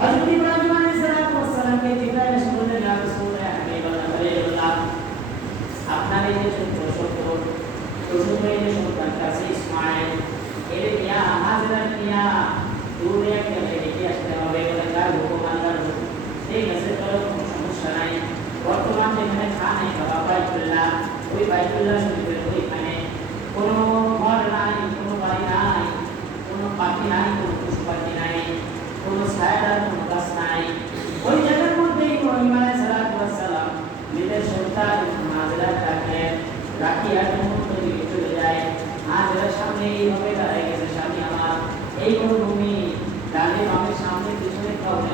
হযরত ইব্রাহিম আলাইহিস সালামকে জিবরাইল এসে বললেন, ইয়া রাসূলুল্লাহ, হাবিবাল্লাহ, খলিলুল্লাহ, আপনার এই যে ছোট এই যে সন্তানটা আছে ইসমাঈল, এর নিয়া হাজেরা নিয়া দূরে একটা রেখে আসতে হবে, বলে তার হুকুম আল্লাহর হুকুম, ঠিক আছে, চলো, কোনো সমস্যা নাই। বর্তমান যেখানে খানে বাবা বাইতুল্লাহ, ওই বাইতুল্লাহ শরীফের ওইখানে কোনো ঘর নাই, কোনো বাড়ি নাই, কোনো পাখি নাই, কোনো পশু পাখি নাই, কোনো ছায়াদার কোনো গাছ নাই। ওই জায়গার মধ্যে ইব্রাহিম আলাইহিস সালাম নিজের সন্তান হাজেরাকে রাখিয়া সমুদ্র দিকে চলে যায়। হাজেরার সামনে এইভাবে দাঁড়ায় গেছে, স্বামী আমার, এই মরুভূমি, ডানে বামে সামনে পিছনে কাউকে